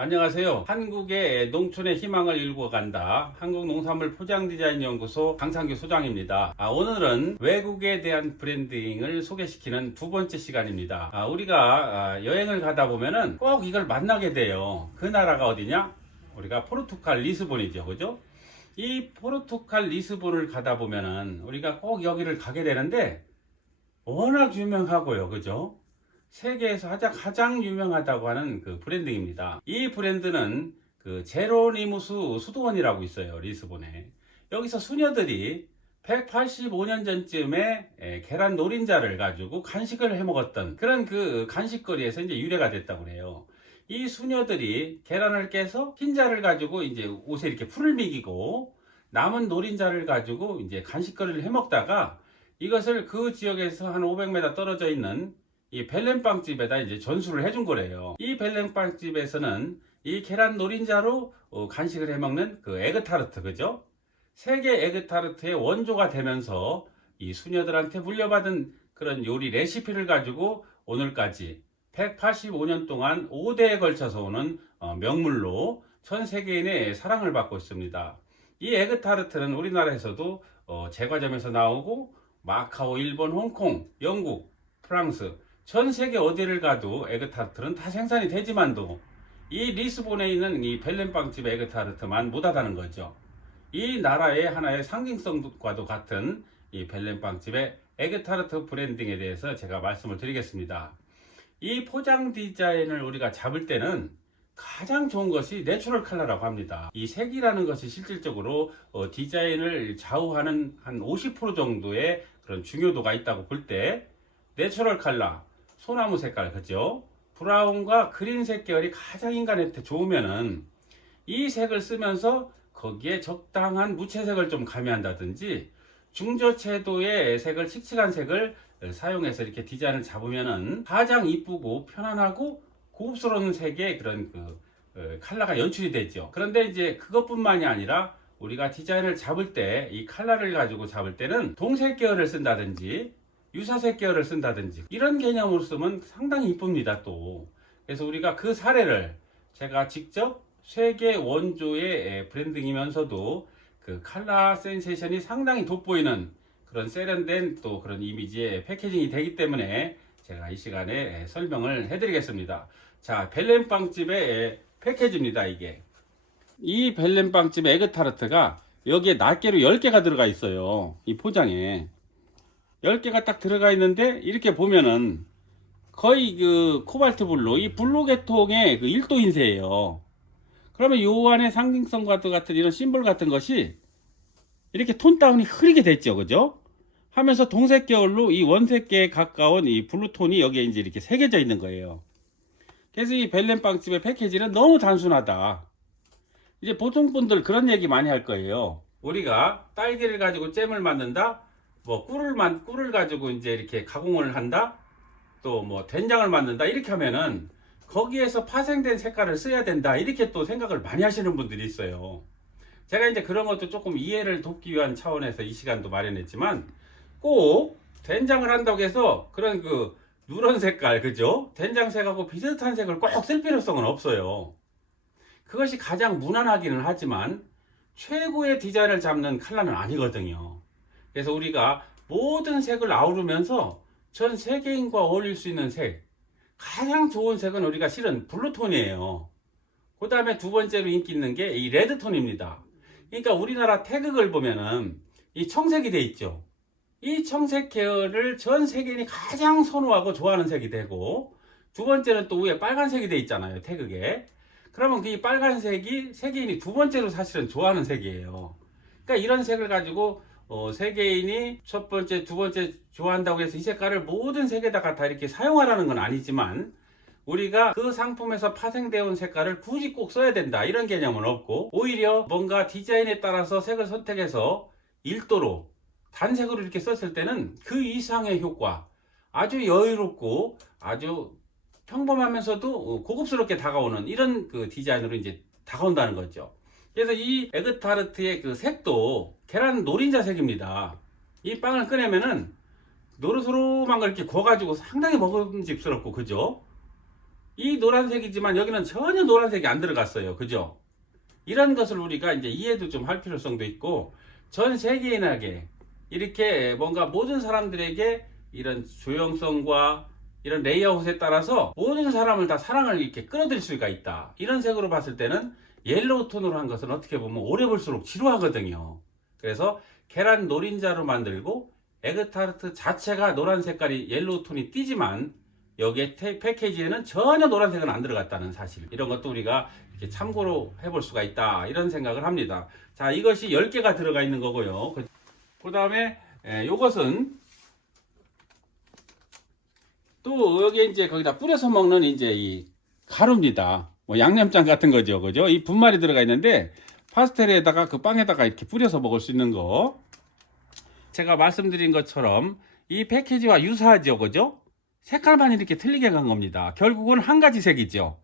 안녕하세요. 한국의 농촌의 희망을 일구어 간다. 한국농산물 포장디자인연구소 강창규 소장입니다. 아, 오늘은 외국에 대한 브랜딩을 소개시키는 두 번째 시간입니다. 아, 우리가 아, 여행을 가다 보면은 꼭 이걸 만나게 돼요. 그 나라가 어디냐? 우리가 포르투갈 리스본이죠. 그죠? 이 포르투갈 리스본을 가다 보면은 우리가 꼭 여기를 가게 되는데 워낙 유명하고요. 그죠? 세계에서 가장, 유명하다고 하는 그 브랜딩입니다. 이 브랜드는 그 제로니무스 수도원이라고 있어요. 리스본에. 여기서 수녀들이 185년 전쯤에 에, 계란 노린자를 가지고 간식을 해 먹었던 그런 그 간식거리에서 이제 유래가 됐다고 그래요. 이 수녀들이 계란을 깨서 흰자를 가지고 이제 옷에 이렇게 풀을 미기고 남은 노린자를 가지고 이제 간식거리를 해 먹다가 이것을 그 지역에서 한 500m 떨어져 있는 이 벨렌빵 집에다 이제 전수를 해준 거래요. 이 벨렌빵 집에서는 이 계란 노린자로 어, 간식을 해 먹는 그 에그타르트 그죠? 세계 에그타르트의 원조가 되면서 이 수녀들한테 물려받은 그런 요리 레시피를 가지고 오늘까지 185년 동안 5대에 걸쳐서 오는 어, 명물로 전 세계인의 사랑을 받고 있습니다. 이 에그타르트는 우리나라에서도 어, 제과점에서 나오고 마카오, 일본, 홍콩, 영국, 프랑스 전 세계 어디를 가도 에그타르트는 다 생산이 되지만도 이 리스본에 있는 이 벨렌빵집 에그타르트만 못하다는 거죠. 이 나라의 하나의 상징성과도 같은 이 벨렌빵집의 에그타르트 브랜딩에 대해서 제가 말씀을 드리겠습니다. 이 포장 디자인을 우리가 잡을 때는 가장 좋은 것이 내추럴 컬러라고 합니다. 이 색이라는 것이 실질적으로 어, 디자인을 좌우하는 한 50% 정도의 그런 중요도가 있다고 볼 때 내추럴 컬러, 소나무 색깔, 그죠? 브라운과 그린색 계열이 가장 인간한테 좋으면은 이 색을 쓰면서 거기에 적당한 무채색을 좀 가미한다든지 중저채도의 색을 칙칙한 색을 사용해서 이렇게 디자인을 잡으면은 가장 이쁘고 편안하고 고급스러운 색의 그런 그 어, 컬러가 연출이 되죠. 그런데 이제 그것뿐만이 아니라 우리가 디자인을 잡을 때이 컬러를 가지고 잡을 때는 동색 계열을 쓴다든지 유사색 계열을 쓴다든지 이런 개념으로 쓰면 상당히 이쁩니다 또. 그래서 우리가 그 사례를 제가 직접 세계 원조의 브랜딩이면서도 그 컬러 센세이션이 상당히 돋보이는 그런 세련된 또 그런 이미지의 패키징이 되기 때문에 제가 이 시간에 설명을 해드리겠습니다. 자 벨렌빵집의 패키지입니다 이게. 이 벨렌빵집의 에그타르트가 여기에 낱개로 10개가 들어가 있어요 이 포장에 10개가 딱 들어가 있는데 이렇게 보면은 거의 그 코발트 블루 이 블루 계통의 그 1도 인쇄예요. 그러면 요 안에 상징성 같은 이런 심볼 같은 것이 이렇게 톤 다운이 흐리게 됐죠. 그죠? 하면서 동색 계열로 이 원색계에 가까운 이 블루톤이 여기에 이제 이렇게 새겨져 있는 거예요. 그래서 이 벨렌빵집의 패키지는 너무 단순하다. 이제 보통 분들 그런 얘기 많이 할 거예요. 우리가 딸기를 가지고 잼을 만든다? 뭐 꿀을 만 꿀을 가지고 이제 이렇게 가공을 한다? 또 뭐 된장을 만든다? 이렇게 하면은 거기에서 파생된 색깔을 써야 된다. 이렇게 또 생각을 많이 하시는 분들이 있어요. 제가 이제 그런 것도 조금 이해를 돕기 위한 차원에서 이 시간도 마련했지만 꼭 된장을 한다고 해서 그런 그 누런 색깔 그죠? 된장색하고 비슷한 색을 꼭 쓸 필요성은 없어요. 그것이 가장 무난하기는 하지만 최고의 디자인을 잡는 컬러는 아니거든요 그래서 우리가 모든 색을 아우르면서 전 세계인과 어울릴 수 있는 색, 가장 좋은 색은 우리가 실은 블루톤이에요. 그 다음에 두 번째로 인기 있는 게 이 레드톤입니다. 그러니까 우리나라 태극을 보면은 이 청색이 돼 있죠. 이 청색 계열을 전 세계인이 가장 선호하고 좋아하는 색이 되고 두 번째는 또 위에 빨간색이 돼 있잖아요. 태극에. 그러면 그이 빨간색이 세계인이 두 번째로 사실은 좋아하는 색이에요. 그러니까 이런 색을 가지고 어, 세계인이 첫 번째, 두 번째 좋아한다고 해서 이 색깔을 모든 색에다가 다 이렇게 사용하라는 건 아니지만 우리가 그 상품에서 파생되어 온 색깔을 굳이 꼭 써야 된다 이런 개념은 없고 오히려 뭔가 디자인에 따라서 색을 선택해서 일도로 단색으로 이렇게 썼을 때는 그 이상의 효과 아주 여유롭고 아주 평범하면서도 고급스럽게 다가오는 이런 그 디자인으로 이제 다가온다는 거죠. 그래서 이 에그타르트의 그 색도 계란 노린자 색입니다. 이 빵을 꺼내면은 걸 이렇게 구워가지고 상당히 먹음직스럽고 그죠? 이 노란색이지만 여기는 전혀 노란색이 안 들어갔어요. 그죠? 이런 것을 우리가 이제 이해도 좀 할 필요성도 있고 전 세계인에게 이렇게 뭔가 모든 사람들에게 이런 조형성과 이런 레이아웃에 따라서 모든 사람을 다 사랑을 이렇게 끌어들일 수가 있다. 이런 색으로 봤을 때는 옐로우 톤으로 한 것은 어떻게 보면 오래 볼수록 지루하거든요. 그래서 계란 노린자로 만들고 에그타르트 자체가 노란 색깔이 옐로우 톤이 띄지만 여기에 테- 패키지에는 전혀 노란색은 안 들어갔다는 사실. 이런 것도 우리가 이렇게 참고로 해볼 수가 있다. 이런 생각을 합니다. 자, 이것이 10개가 들어가 있는 거고요. 그 다음에 이것은 또 여기 이제 거기다 뿌려서 먹는 이제 이 가루입니다. 뭐 양념장 같은 거죠. 그죠? 이 분말이 들어가 있는데 파스텔에다가 그 빵에다가 이렇게 뿌려서 먹을 수 있는 거. 제가 말씀드린 것처럼 이 패키지와 유사하죠. 그죠? 색깔만 이렇게 틀리게 간 겁니다. 결국은 한 가지 색이죠.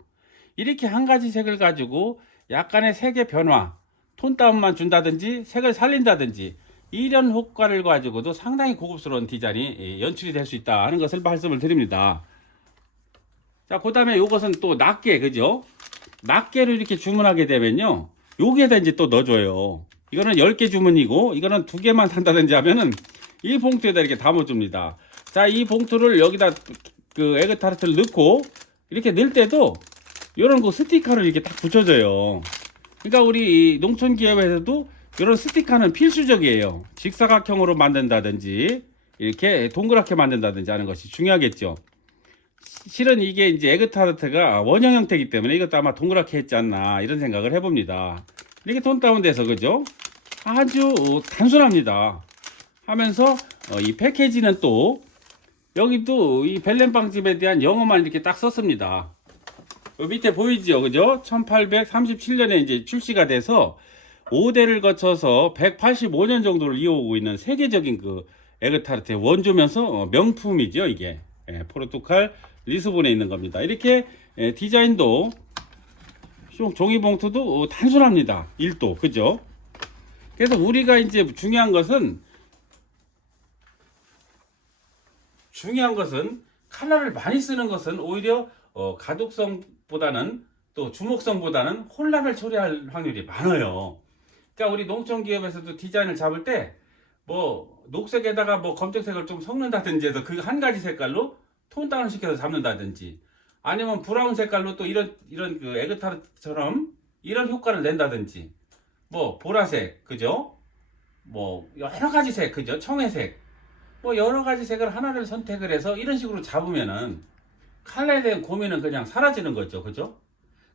이렇게 한 가지 색을 가지고 약간의 색의 변화, 톤 다운만 준다든지 색을 살린다든지 이런 효과를 가지고도 상당히 고급스러운 디자인이 예, 연출이 될 수 있다 하는 것을 말씀을 드립니다. 자, 그 다음에 이것은 또 낱개, 그죠? 낱개를 이렇게 주문하게 되면요. 여기에다 이제 또 넣어줘요. 이거는 10개 주문이고, 이거는 두 개만 산다든지 하면은 이 봉투에다 이렇게 담아줍니다. 자, 이 봉투를 여기다 그 에그타르트를 넣고, 이렇게 넣을 때도 이런 거 스티커를 이렇게 딱 붙여줘요. 그러니까 우리 이 농촌 기업에서도 이런 스티커는 필수적이에요. 직사각형으로 만든다든지, 이렇게 동그랗게 만든다든지 하는 것이 중요하겠죠. 실은 이게 이제 에그타르트가 원형 형태이기 때문에 이것도 아마 동그랗게 했지 않나 이런 생각을 해봅니다. 이렇게 톤 다운돼서 그죠? 아주 단순합니다. 하면서 어, 이 패키지는 또 여기도 이 벨렌빵집에 대한 영어만 이렇게 딱 썼습니다. 요 밑에 보이죠, 그죠? 1837년에 이제 출시가 돼서 5대를 거쳐서 185년 정도를 이어오고 있는 세계적인 그 에그타르트의 원조면서 어, 명품이죠, 이게. 예, 포르투갈 리스본에 있는 겁니다. 이렇게 예, 디자인도 좀 종이 봉투도 어, 단순합니다. 1도 그죠? 그래서 우리가 이제 중요한 것은 중요한 것은 칼라를 많이 쓰는 것은 오히려 어, 가독성보다는 또 주목성보다는 혼란을 초래할 확률이 많아요. 그러니까 우리 농촌 기업에서도 디자인을 잡을 때 뭐 녹색에다가 뭐 검정색을 좀 섞는다든지 해서 그 한 가지 색깔로 톤 다운 시켜서 잡는다든지 아니면 브라운 색깔로 또 이런 이런 그 에그타르트처럼 이런 효과를 낸다든지 뭐 보라색 그죠? 뭐 여러 가지 색 그죠? 청회색 뭐 여러 가지 색을 하나를 선택을 해서 이런 식으로 잡으면은 칼라에 대한 고민은 그냥 사라지는 거죠 그죠?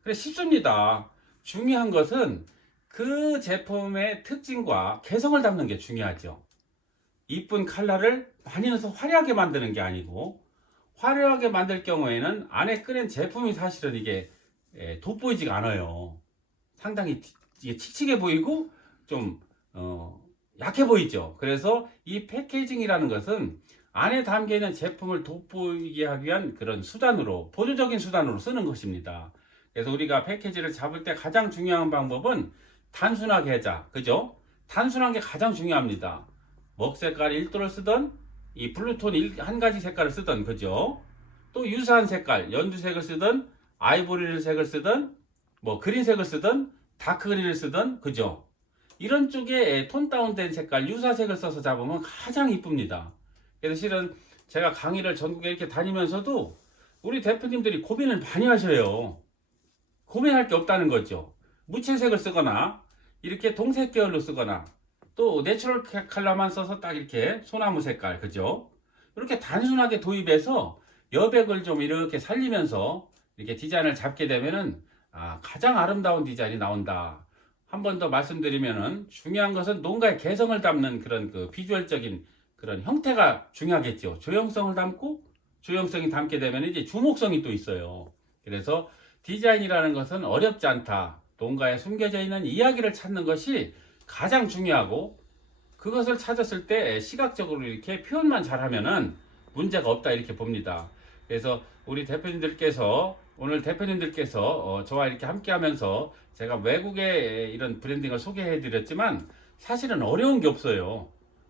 그래 쉽습니다. 중요한 것은 그 제품의 특징과 개성을 담는 게 중요하죠. 이쁜 칼라를 많이 넣어서 화려하게 만드는 게 아니고 화려하게 만들 경우에는 안에 끄낸 제품이 사실은 이게 예, 돋보이지가 않아요. 상당히 티- 이게 칙칙해 보이고 좀 어, 약해 보이죠. 그래서 이 패키징이라는 것은 안에 담겨 있는 제품을 돋보이게 하기 위한 그런 수단으로 보조적인 수단으로 쓰는 것입니다. 그래서 우리가 패키지를 잡을 때 가장 중요한 방법은 단순하게 하자. 그죠? 단순한 게 가장 중요합니다. 먹 색깔 1도를 쓰던 이 블루톤 일- 한 가지 색깔을 쓰던 그죠? 또 유사한 색깔 연두색을 쓰던 아이보리 색을 쓰던 뭐 그린색을 쓰던 다크 그린을 쓰던 그죠? 이런 쪽에 톤 다운된 색깔 유사색을 써서 잡으면 가장 이쁩니다. 그래서 실은 제가 강의를 전국에 이렇게 다니면서도 우리 대표님들이 고민을 많이 하셔요. 고민할 게 없다는 거죠. 무채색을 쓰거나 이렇게 동색 계열로 쓰거나 또 내추럴 컬러만 써서 딱 이렇게 소나무 색깔 그죠? 이렇게 단순하게 도입해서 여백을 좀 이렇게 살리면서 이렇게 디자인을 잡게 되면은 아, 가장 아름다운 디자인이 나온다. 한 번 더 말씀드리면은 중요한 것은 뭔가의 개성을 담는 그런 그 비주얼적인 그런 형태가 중요하겠죠. 조형성을 담고 조형성이 담게 되면 이제 주목성이 또 있어요. 그래서 디자인이라는 것은 어렵지 않다. 뭔가에 숨겨져 있는 이야기를 찾는 것이 가장 중요하고 그것을 찾았을 때 시각적으로 이렇게 표현만 잘하면은 문제가 없다 이렇게 봅니다. 그래서 우리 대표님들께서 오늘 대표님들께서 어, 저와 이렇게 함께 하면서 제가 외국의 이런 브랜딩을 소개해 드렸지만 사실은 어려운 게 없어요.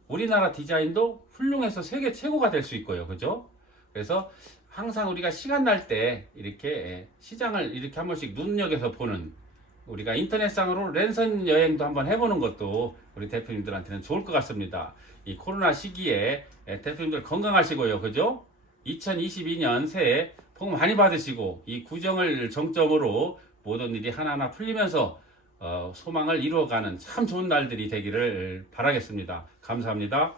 우리나라 디자인도 훌륭해서 세계 최고가 될 수 있고요, 그죠? 그래서 항상 우리가 시간 날 때 이렇게 예, 시장을 이렇게 한 번씩 눈여겨서 보는 우리가 인터넷상으로 랜선 여행도 한번 해보는 것도 우리 대표님들한테는 좋을 것 같습니다. 이 코로나 시기에 예, 대표님들 건강하시고요. 그죠? 2022년 새해 복 많이 받으시고 이 구정을 정점으로 모든 일이 하나하나 풀리면서 어, 소망을 이루어가는 참 좋은 날들이 되기를 바라겠습니다. 감사합니다.